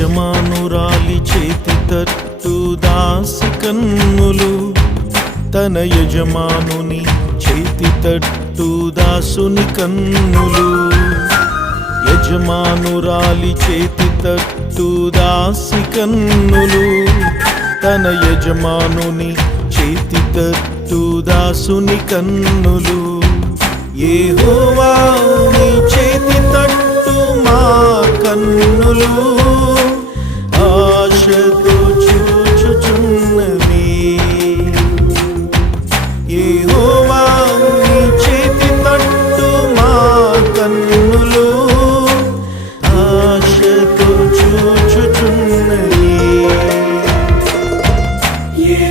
యజమానురాలి చేతి తట్టు దాసి కన్నులు. తన యజమానుని చేతి తట్టు దాసుని కన్నులు. యజమానురాలి చేతి తట్టు దాసి కన్నులు. తన యజమానుని చేతి తట్టు దాసుని కన్నులు. ఏ హోవా చేతి తట్టు మా కన్నులు. ఆశతో చూచుచున్నవి ఏ చేతి తట్టు మా కన్నులు ఆశతో చూచుచున్నవి ఏ